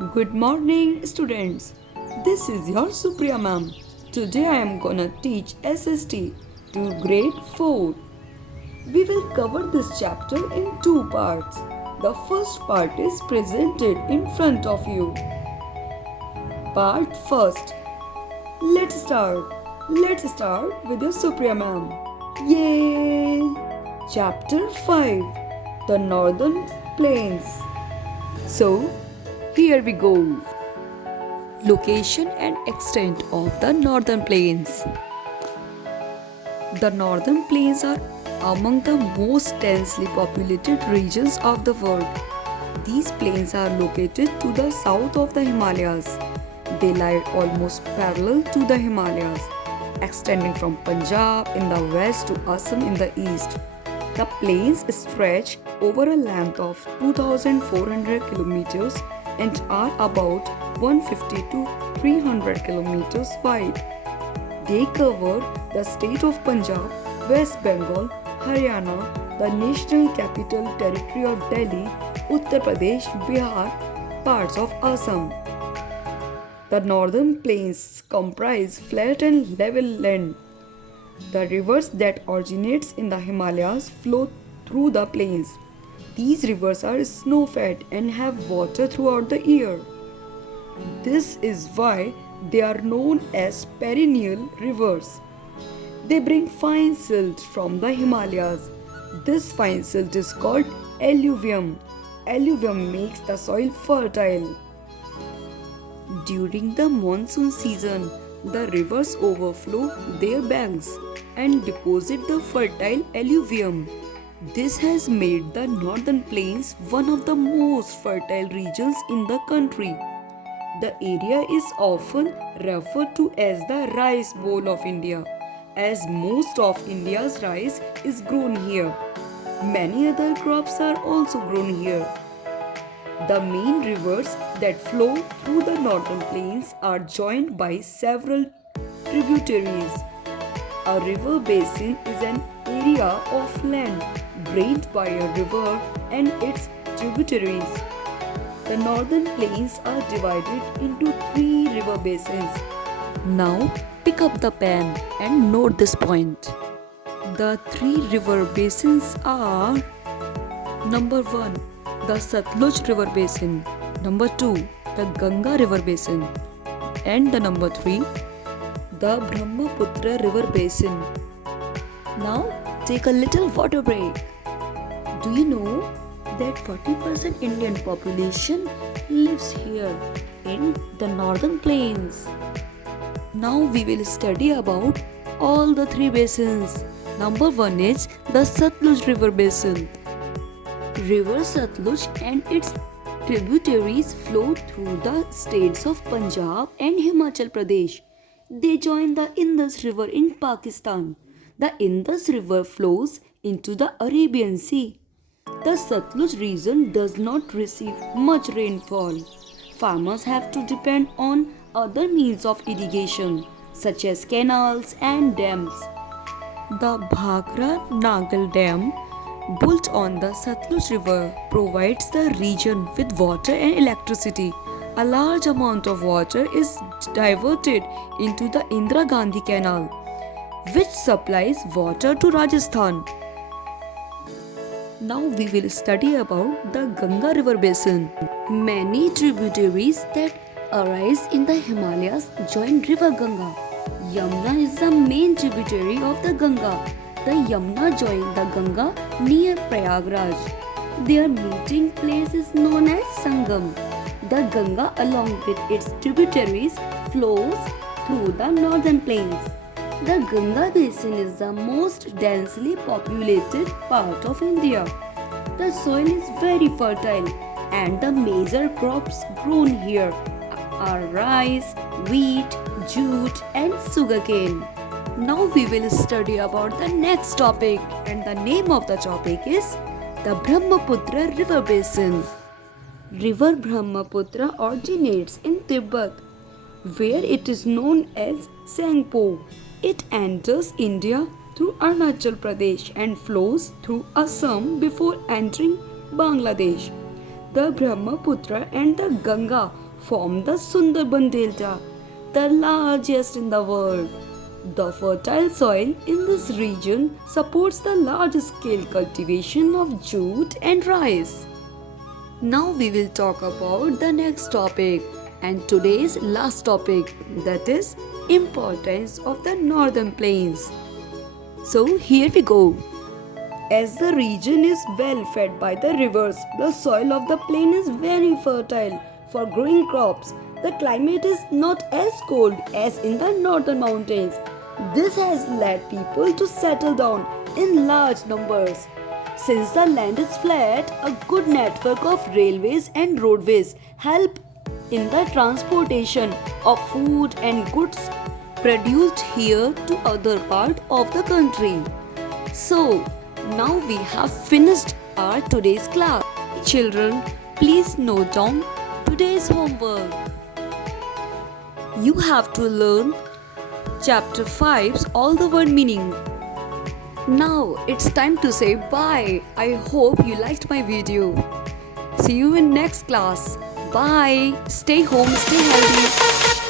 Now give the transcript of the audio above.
Good morning, students. This is your Supriya ma'am. Today I am gonna teach SST to grade 4. We will cover this chapter in two parts. The first part is presented in front of you. Part first. Let's start. Let's start with your Supriya ma'am. Yay! Chapter 5. The Northern Plains. So, here we go. Location and extent of the Northern Plains. The Northern Plains are among the most densely populated regions of the world. These plains are located to the south of the Himalayas. They lie almost parallel to the Himalayas, extending from Punjab in the west to Assam in the east. The plains stretch over a length of 2,400 kilometers and are about 150 to 300 kilometers wide. They cover the state of Punjab, West Bengal, Haryana, the National Capital Territory of Delhi, Uttar Pradesh, Bihar, parts of Assam. The northern plains comprise flat and level land. The rivers that originates in the Himalayas flow through the plains. These rivers are snow-fed and have water throughout the year. This is why they are known as perennial rivers. They bring fine silt from the Himalayas. This fine silt is called alluvium. Alluvium makes the soil fertile. During the monsoon season, the rivers overflow their banks and deposit the fertile alluvium. This has made the northern plains one of the most fertile regions in the country. The area is often referred to as the rice bowl of India, as most of India's rice is grown here. Many other crops are also grown here. The main rivers that flow through the northern plains are joined by several tributaries. A river basin is an area of land drained by a river and its tributaries. The northern plains are divided into 3 river basins. Now pick up the pen and note this point. The 3 river basins are: number 1, the Satluj River Basin, number 2, the Ganga River Basin, and the number 3, the Brahmaputra River Basin. Now take a little water break. Do you know that 40% Indian population lives here in the northern plains? Now we will study about all the 3 basins. Number 1 is the Satluj River Basin. River Satluj and its tributaries flow through the states of Punjab and Himachal Pradesh. They join the Indus River in Pakistan. The Indus River flows into the Arabian Sea. The Satluj region does not receive much rainfall. Farmers have to depend on other means of irrigation, such as canals and dams. The Bhakra Nagal Dam, built on the Satluj River, provides the region with water and electricity. A large amount of water is diverted into the Indira Gandhi Canal, which supplies water to Rajasthan. Now we will study about the Ganga River Basin. Many tributaries that arise in the Himalayas join River Ganga. Yamuna is the main tributary of the Ganga. The Yamuna joins the Ganga near Prayagraj. Their meeting place is known as Sangam. The Ganga, along with its tributaries, flows through the northern plains. The Ganga basin is the most densely populated part of India. The soil is very fertile and the major crops grown here are rice, wheat, jute and sugarcane. Now we will study about the next topic, and the name of the topic is the Brahmaputra River Basin. River Brahmaputra originates in Tibet, where it is known as Sangpo. It enters India through Arunachal Pradesh and flows through Assam before entering Bangladesh. The Brahmaputra and the Ganga form the Sundarban Delta, the largest in the world. The fertile soil in this region supports the large scale cultivation of jute and rice. Now we will talk about the next topic and today's last topic, that is importance of the northern plains. So here we go. As the region is well fed by the rivers, the soil of the plain is very fertile for growing crops. The climate is not as cold as in the northern mountains. This has led people to settle down in large numbers. Since the land is flat, a good network of railways and roadways help in the transportation of food and goods produced here to other part of the country. So, now we have finished our today's class. Children, please note down today's homework. You have to learn chapter 5's all the word meaning. Now it's time to say bye. I hope you liked my video. See you in next class. Bye. Stay home, stay healthy.